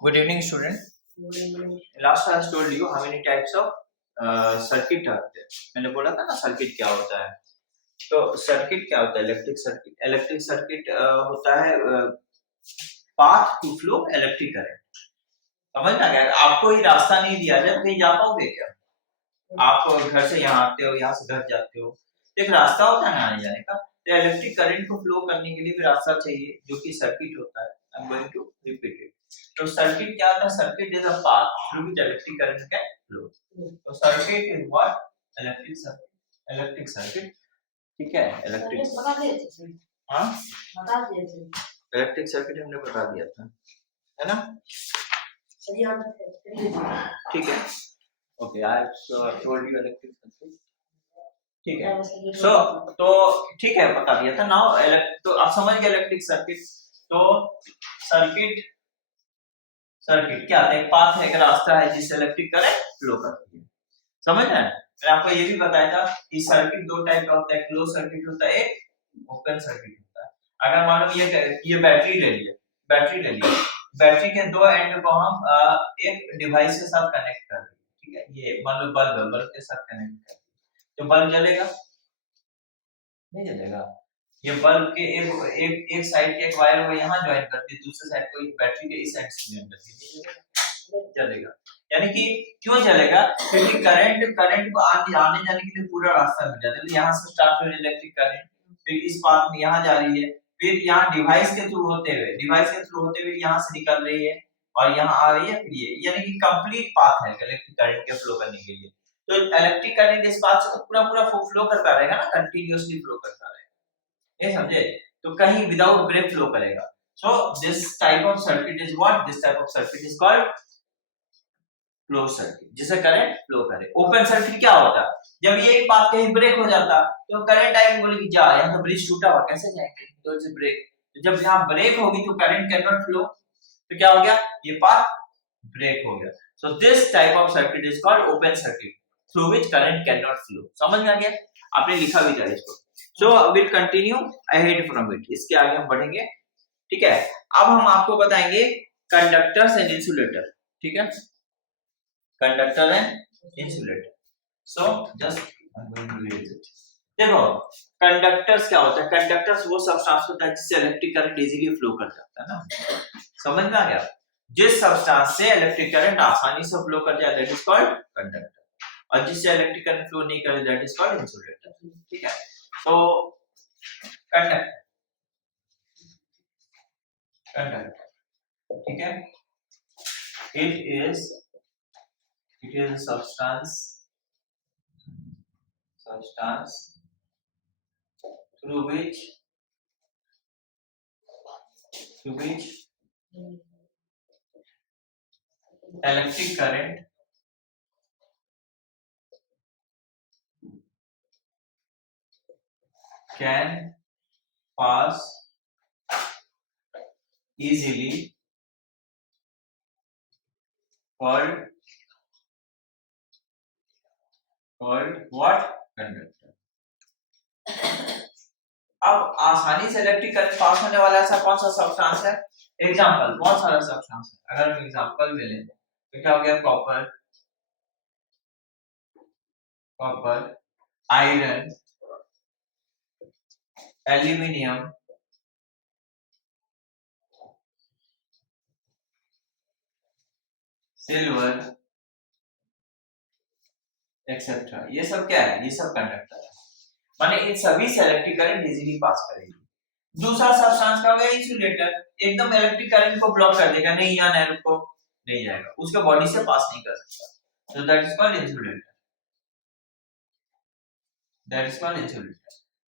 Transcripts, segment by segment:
Good evening, student. Last I told you how many types of circuit are there. मैंने बोला था ना circuit क्या होता है. तो सर्किट क्या होता है? इलेक्ट्रिक सर्किट होता है path to flow electric current. समझ में आ गया? आपको ही रास्ता नहीं दिया जाए कहीं जा पाओगे क्या? आप घर से यहाँ आते हो, यहाँ से घर जाते हो, एक रास्ता होता है ना आने जाने का. तो इलेक्ट्रिक करंट को फ्लो करने के लिए भी रास्ता चाहिए जो कि सर्किट होता है. I am going to repeat it. तो सर्किट क्या होता है? Circuit is a path through which electric current can flow. तो circuit is what? Electric circuit. ठीक है, इलेक्ट्रिक. हाँ, बता दिए थे. इलेक्ट्रिक सर्किट हमने बता दिया था, है ना? ठीक है. Okay, I told you electric circuit. ठीक है. सो तो ठीक है, बता दिया था. नाउ तो आप समझ गए इलेक्ट्रिक सर्किट. तो सर्किट क्या है? एक पाथ है, एक रास्ता है जिससे इलेक्ट्रिक करंट फ्लो करती है. समझ रहे हैं? मैंने आपको ये भी बताया था कि सर्किट दो टाइप का होता है. क्लोज सर्किट होता है, एक ओपन सर्किट होता है. अगर मान लो ये बैटरी ले लिया. बैटरी के दो एंड को हम एक डिवाइस के साथ कनेक्ट कर देंगे. ठीक है, ये मान लो बल्ब के साथ कनेक्ट कर देंगे तो बल्ब जलेगा? नहीं जलेगा. ये बल्ब के एक साइड के एक वायर को यहाँ ज्वाइन करती है, दूसरे साइड को बैटरी के इस साइड से ज्वाइन करती है, चलेगा. यानी कि क्यों चलेगा? क्योंकि करंट को आने जाने के लिए पूरा रास्ता मिल जाता है. तो यहाँ से स्टार्ट हो इलेक्ट्रिक करंट, फिर इस पाथ में यहाँ जा रही है, फिर यहाँ डिवाइस के थ्रू होते हुए यहाँ से निकल रही है और यहाँ आ रही है, फिर ये, यानी कि कंप्लीट पाथ है इलेक्ट्रिक करंट के फ्लो करने के लिए. तो इलेक्ट्रिक करंट इस पाथ से तो पूरा फ्लो करता रहेगा ना, कंटिन्यूअसली फ्लो करता रहेगा. ये समझे? तो कहीं विदाउट ब्रेक फ्लो करेगा. So this type of circuit is what? This type of circuit is called close circuit, जिसे करंट फ्लो करे. ओपन सर्किट क्या होता है? जब ये एक पाथ कहीं ब्रेक हो जाता तो करंट आएगी, बोलेगी जा, यहाँ तो ब्रिज टूटा हुआ, कैसे जाएंगे? तो इट्स ब्रेक. तो जब यहाँ ब्रेक होगी तो करंट कैन नॉट फ्लो. तो क्या हो गया? ये पाथ ब्रेक हो गया. So this type of circuit is called open circuit through which current can not flow. समझ में आ गया? आपने लिखा भी था इसको. So will continue ahead from it. इसके आगे हम बढ़ेंगे. ठीक है. अब हम आपको बताएंगे कंडक्टर्स एंड इंसुलेटर. ठीक है, conductor and insulator. So just I am going to read it. देखो, कंडक्टर्स क्या होता है? कंडक्टर्स वो सब्सटेंस होता है जिससे इलेक्ट्रिक करंट इजीली फ्लो कर जाता है ना. समझ में आ गया? जिस सब्सटेंस से इलेक्ट्रिक करंट आसानी से फ्लो कर जाए दैट इज कॉल्ड कंडक्टर, और जिससे इलेक्ट्रिक करंट फ्लो नहीं करे दैट इज कॉल्ड इंसुलेटर. ठीक है. तो कंडक्टर ठीक है, it is a substance through which electric current can pass easily, called what? Conductor. अब आसानी से इलेक्ट्रिक करंट पास होने वाला ऐसा कौन सा सब्सटेंस है? एग्जांपल, बहुत सारा सब्सटेंस है. अगर हम एग्जांपल में लें तो क्या हो गया? Copper, iron, aluminium, silver etcetera. ये सब क्या है? ये सब कंडक्टर है. माने इन सभी से इलेक्ट्रिक करंट इजीली पास करेगी. दूसरा सब्सटेंस का है इंसुलेटर. एकदम इलेक्ट्रिक करंट को ब्लॉक कर देगा, नहीं यहाँ नहीं, रुको, नहीं जाएगा, उसके बॉडी से पास नहीं कर सकता. So that is called insulator.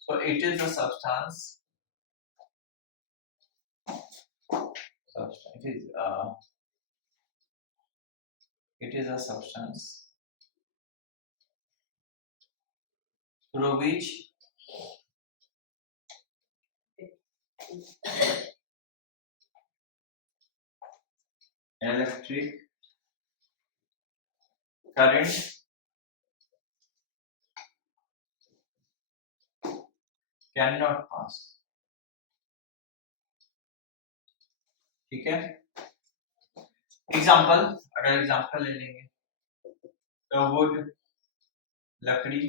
So it is a substance. It is a substance through which electric current cannot pass. ठीक है. एग्जाम्पल, अगर एग्जाम्पल ले लेंगे तो वुड, लकड़ी,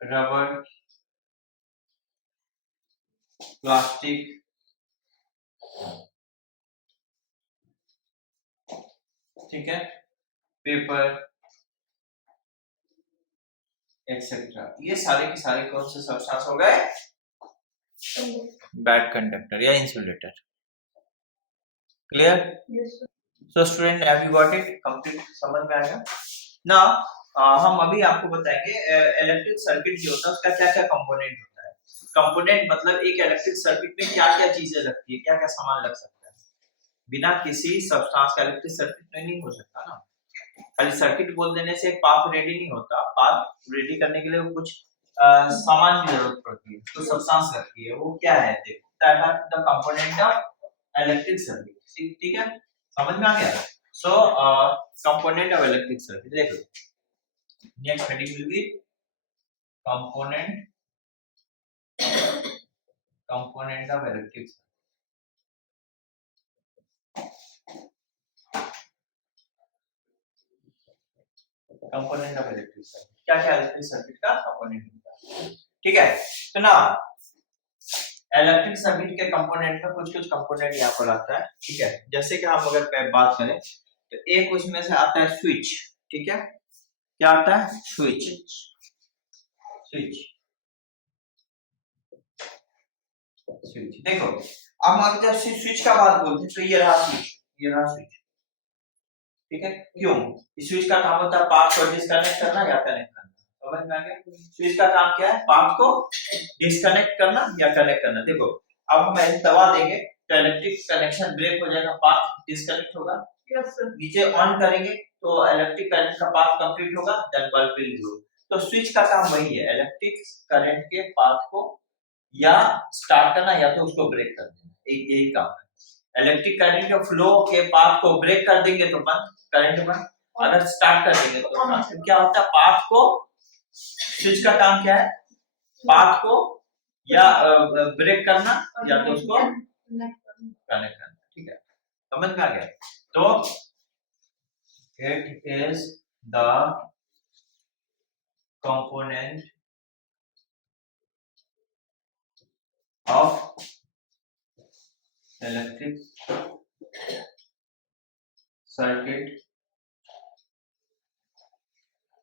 रबर, प्लास्टिक, ठीक है, पेपर एक्सेट्रा, ये सारे के सारे कौन से सब्सटेंस हो गए? बैड कंडक्टर या insulator. Clear? So student, have you got it complete? समझ में आएगा ना? हम अभी आपको बताएंगे इलेक्ट्रिक सर्किट जो होता है उसका क्या क्या कंपोनेंट होता है। कंपोनेंट मतलब एक इलेक्ट्रिक सर्किट में क्या क्या चीजें लगती है, क्या क्या सामान लग सकता है। बिना किसी सब्सटेंस का इलेक्ट्रिक सर्किट नहीं हो सकता ना। खाली सर्किट बोल देने से पाथ रेडी नहीं होता, पाथ रेडी करने के लिए कुछ सामान की जरूरत पड़ती है, तो सब्सटेंस लगती है। वो क्या है? देखो, that are the component of electric circuit. ठीक है, समझ में आ गया? So component of electric circuit, देखो next heading will be component of electric circuit. Component of electric circuit, क्या क्या इलेक्ट्रिक सर्किट का कंपोनेंट होता है। ठीक है, तो ना इलेक्ट्रिक सर्किट के कंपोनेंट में कुछ कुछ कंपोनेंट यहाँ पर आता है। ठीक है, जैसे कि हम अगर बात करें तो एक उसमें से आता है स्विच। ठीक है, क्या आता है? स्विच। स्विच स्विच देखो, अब हम जब स्विच का बात बोलते हैं तो ये रहा स्विच, ये रहा स्विच। ठीक है, क्यों? स्विच का काम होता है पाथ को डिस्कनेक्ट करना या कनेक्ट करना। समझ में आ गया? स्विच का काम क्या है? पाथ को डिस्कनेक्ट करना या कनेक्ट करना। देखो, अब हम ऐसे दबा देंगे तो इलेक्ट्रिक कनेक्शन ब्रेक हो जाएगा, पाथ डिस्कनेक्ट होगा। नीचे ऑन करेंगे तो इलेक्ट्रिक करंट का पाथ कंप्लीट होगा, देन बल्ब विल ग्लो। तो स्विच का काम वही है, इलेक्ट्रिक करंट के पाथ को या स्टार्ट करना या तो उसको ब्रेक कर देना, एक यही काम है। इलेक्ट्रिक करंट के फ्लो के पाथ को ब्रेक कर देंगे तो बंद, करंट बंद। अगर स्टार्ट कर देंगे तो क्या होता है? पाथ को, स्विच का काम क्या है? पाथ को या ब्रेक करना या तो उसको कनेक्ट करना। ठीक है, समझ में आ गया? तो it is the component of electric circuit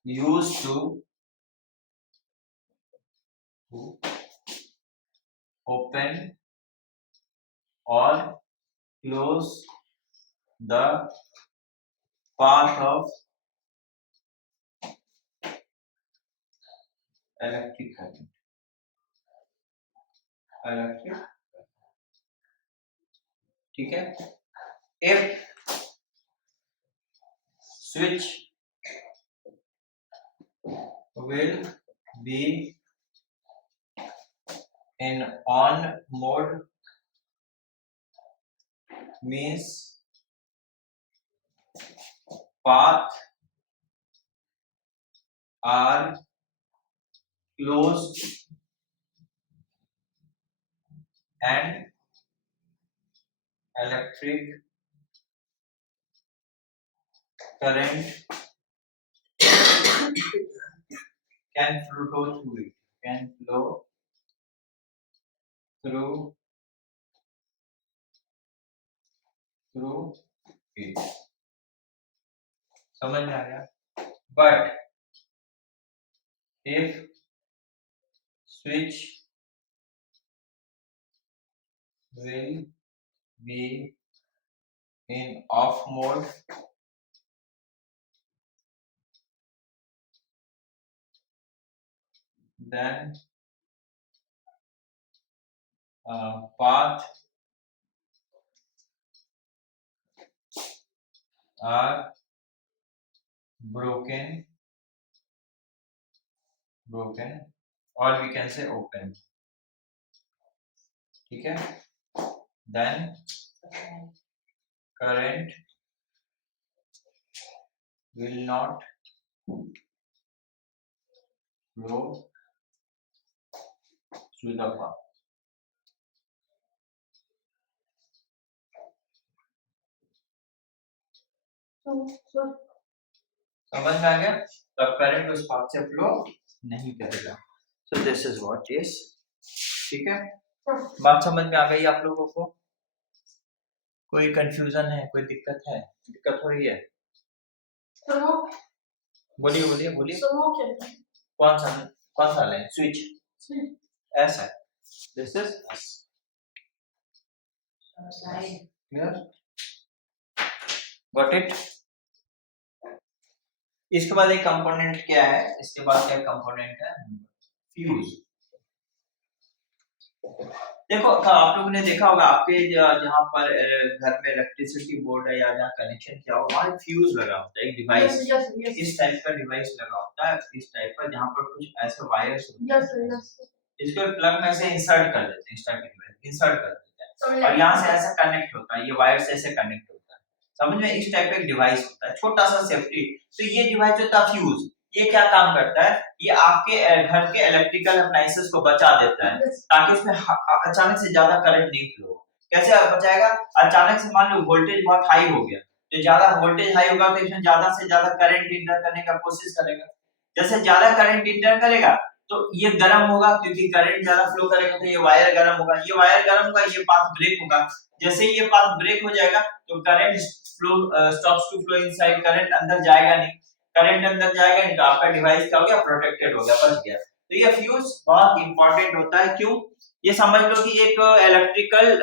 used to open or close the path of electric current. Electric, ठीक है? If switch will be in on mode means path are closed and electric current can flow through it, can flow through it. समझ में आ गया? But if switch will be in off mode, then path are broken, or we can say open. ठीक है? Then current will not flow through the path. समझ में आ गया? तो करंट उस पाथ से फ्लो नहीं करेगा। So this is what is, ठीक है? बात समझ में आ गई आप लोगों को? कोई कंफ्यूजन है, कोई दिक्कत है? दिक्कत हो रही है? बोलिए बोलिए बोलिए। कौन सा लाइन? स्विच एस है, this is S. Clear? Got it? इसके बाद एक कंपोनेंट क्या है? इसके बाद क्या कंपोनेंट है? फ्यूज। देखो तो आप लोगों ने देखा होगा आपके जहाँ पर घर में इलेक्ट्रिसिटी बोर्ड है या जहाँ कनेक्शन किया हो वहाँ फ्यूज लगा होता है, एक डिवाइस इस टाइप का डिवाइस लगा होता है, इस टाइप का, जहाँ पर कुछ ऐसे वायर्स होते हैं, इसको प्लग में से इंसर्ट कर देते हैं, इंसर्ट कर देते हैं और यहाँ से ऐसे कनेक्ट होता है, ये वायर से ऐसे कनेक्ट होता है, समझ में? इस टाइप का एक डिवाइस होता है, छोटा सा सेफ्टी। तो ये डिवाइस जो था फ्यूज, ये क्या काम करता है? ये आपके घर के इलेक्ट्रिकल अप्लायंसेस को बचा देता है ताकि उसमें अचानक से ज्यादा करंट नहीं फ्लो। कैसे बचाएगा? अचानक से मान लो वोल्टेज बहुत हाई हो गया, तो ज्यादा वोल्टेज हाई होगा तो इसमें ज्यादा से ज्यादा करंट इंटर करने का कोशिश करेगा। जैसे ज्यादा करंट इंटर करेगा तो ये गर्म होगा, क्योंकि करंट ज्यादा फ्लो करेगा तो ये वायर गर्म होगा, ये वायर गर्म होगा, ये पाथ ब्रेक होगा। जैसे ही ये पाथ ब्रेक हो जाएगा तो current flow stops to flow inside, current अंदर जाएगा नहीं, करंट अंदर जाएगा नहीं तो आपका डिवाइस क्या हो गया? प्रोटेक्टेड हो गया, बच गया। तो ये फ्यूज बहुत इंपॉर्टेंट होता है। क्यों? ये समझ लो कि एक इलेक्ट्रिकल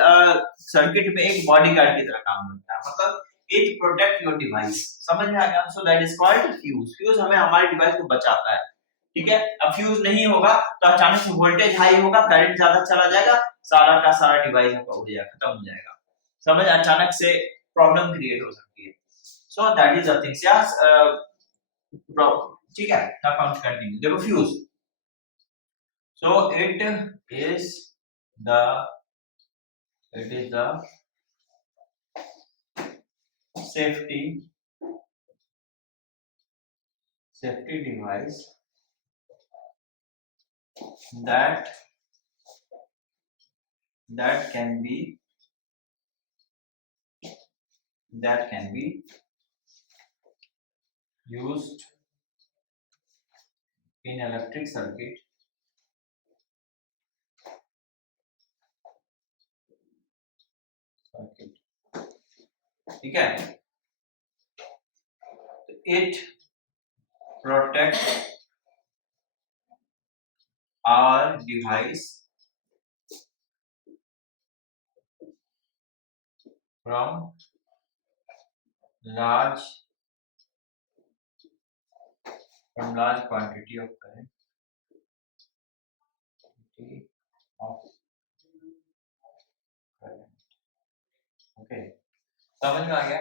सर्किट में एक बॉडीगार्ड की तरह काम करता है, मतलब इट प्रोटेक्ट योर डिवाइस। समझ में आ गया? सो that is called fuse. Fuse हमें हमारे डिवाइस को बचाता है, ठीक है? अब फ्यूज नहीं होगा तो अचानक से वोल्टेज हाई होगा, करंट ज्यादा चला जाएगा, सारा का सारा डिवाइस आपका उड़ जाएगा, खत्म हो जाएगा। समझ? अचानक से प्रॉब्लम क्रिएट हो सकती है। So that is the things यार, ठीक है? Now come continue. देखो fuse, so it is the safety device that can be used in electric circuit ठीक है? It protects our device from large quantity of current. Okay, समझ में आ गया?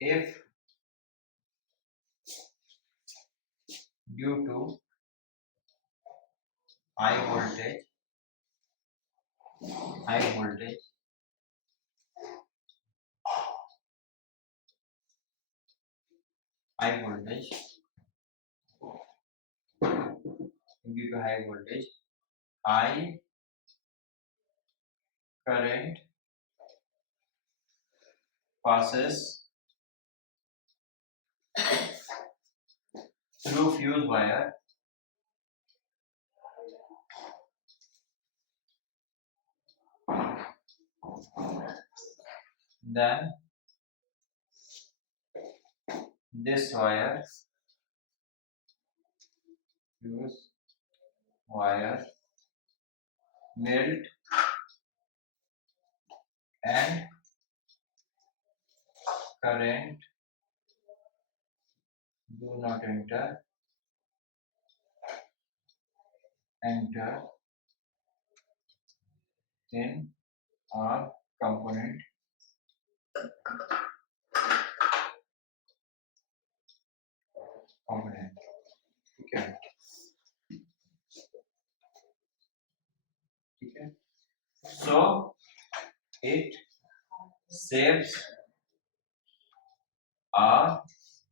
If due to high voltage high current passes through fuse wire, then this fuse wire melt and current do not enter in our component ठीक है? So it saves our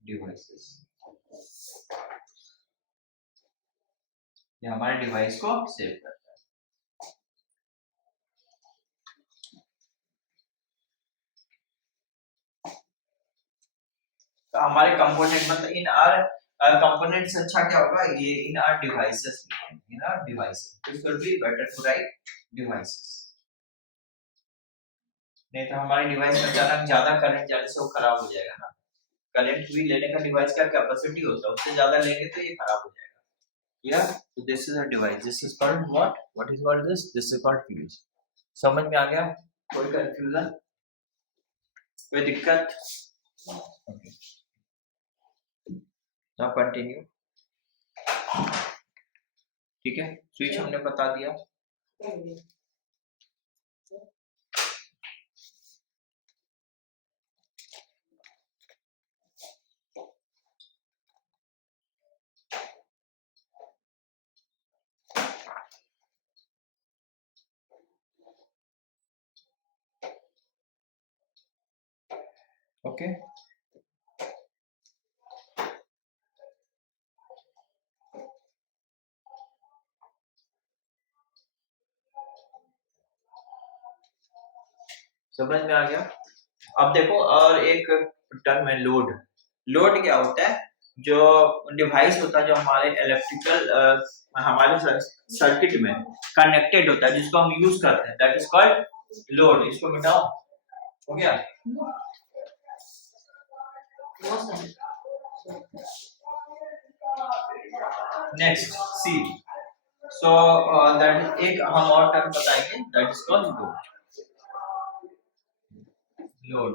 devices, ये हमारे device को save करता है। हमारे component मतलब इन R component से अच्छा क्या होगा, ये इन आर डिवाइसेस, इन are devices, it will be better to write devices. नहीं तो हमारे डिवाइस में अचानक ज्यादा करंट जाने से वो खराब हो जाएगा ना। करंट भी लेने का डिवाइस का कैपेसिटी होता है, उससे ज्यादा लेंगे तो ये खराब हो जाएगा। Yeah, so this is a device. This is called what? What is called this? This is called fuse. समझ में आ गया? कोई कंफ्यूजन? कोई दिक्कत? Okay. Now continue. ठीक है? स्विच हमने बता दिया. Okay. समझ में आ गया? अब देखो और एक टर्म है लोड. लोड क्या होता है? जो डिवाइस होता है जो हमारे इलेक्ट्रिकल हमारे सर्किट में कनेक्टेड होता है जिसको हम यूज करते हैं, दैट इज कॉल्ड लोड. इसको मिटाओ. हो गया? Next C. सो दैट एक हम और टर्म बताएंगे, that is called load. Load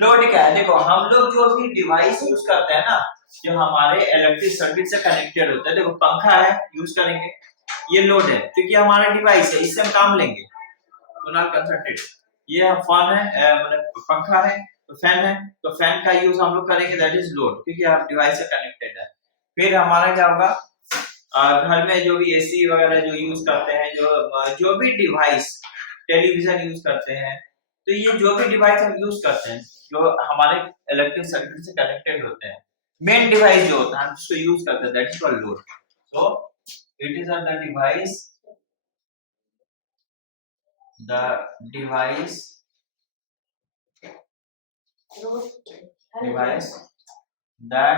load क्या है? देखो हम लोग जो भी डिवाइस यूज करते हैं ना, जो हमारे इलेक्ट्रिक सर्किट से कनेक्टेड होता है, देखो पंखा है यूज करेंगे, ये लोड है क्योंकि हमारा डिवाइस है, इससे हम काम लेंगे. तो नॉट कंसंट्रेट. ये फैन है, मतलब पंखा है तो फैन है, तो फैन का यूज हम लोग करेंगे, दैट इज लोड, क्योंकि आप डिवाइस से कनेक्टेड है. फिर हमारा क्या होगा, घर में जो भी एसी वगैरह जो यूज करते हैं, जो भी डिवाइस, टेलीविजन यूज करते हैं, तो ये जो भी डिवाइस हम यूज करते हैं जो हमारे इलेक्ट्रिक सर्किट से कनेक्टेड होते हैं, मेन डिवाइस जो होता है हम उसको यूज करते हैं, that is called load. So it is the device that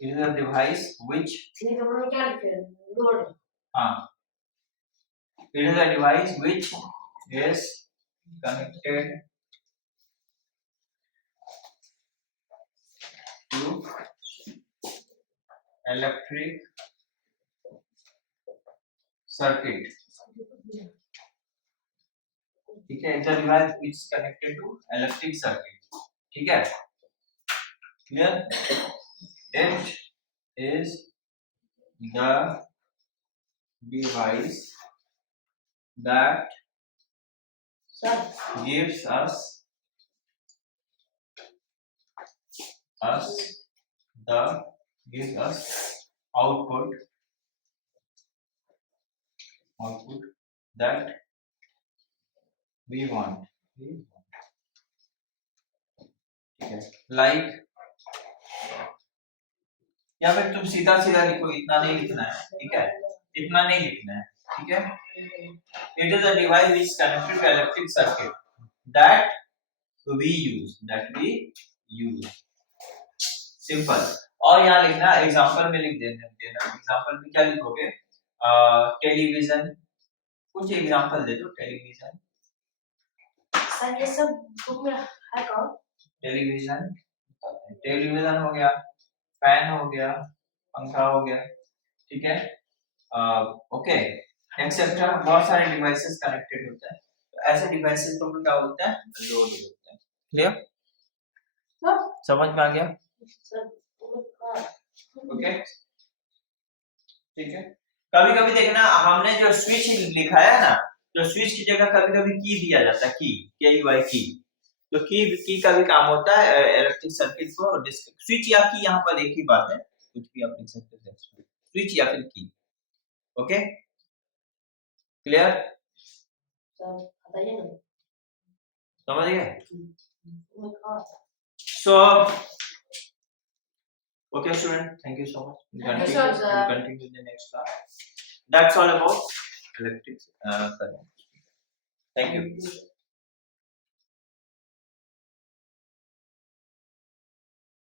is a device which it is a device which is connected to electric circuit. ठीक है? It's a device which is connected to electric circuit. ठीक है? Clear? It is the device that gives us output that we want. ठीक है? Like, या फिर तुम सीधा सीधा लिखो, इतना नहीं लिखना है. ठीक है? इतना नहीं लिखना है. ठीक है? It is a device which is connected to electric circuit that we use. Simple. और यहाँ लिखना एग्जांपल में लिख देना. एग्जांपल में क्या लिखोगे? टेलीविजन. कुछ एग्जांपल दे दो. टेलीविजन. सर ये सब बुक में है कौन? टेलीविजन हो गया, फैन हो गया, पंखा हो गया. ठीक है? Okay, etcetera. बहुत सारे डिवाइसेस कनेक्टेड होते हैं, तो ऐसे डिवाइसेस को क्या बोलते हैं? लोड बोलते हैं. क्लियर? समझ में आ गया? ओके, ठीक है. कभी कभी देखना, हमने जो स्विच लिखा है ना, तो स्विच की जगह कभी कभी की दिया जाता है, की. तो की का भी काम होता है इलेक्ट्रिक सर्किट को. स्विच या की यहाँ पर एक ही बात है, कुछ भी आप लिख सकते हैं, स्विच या फिर की. Okay, clear? समझ गए? सो okay student, thank you so much. We'll continue in the next class. That's all about electric current. Thank you.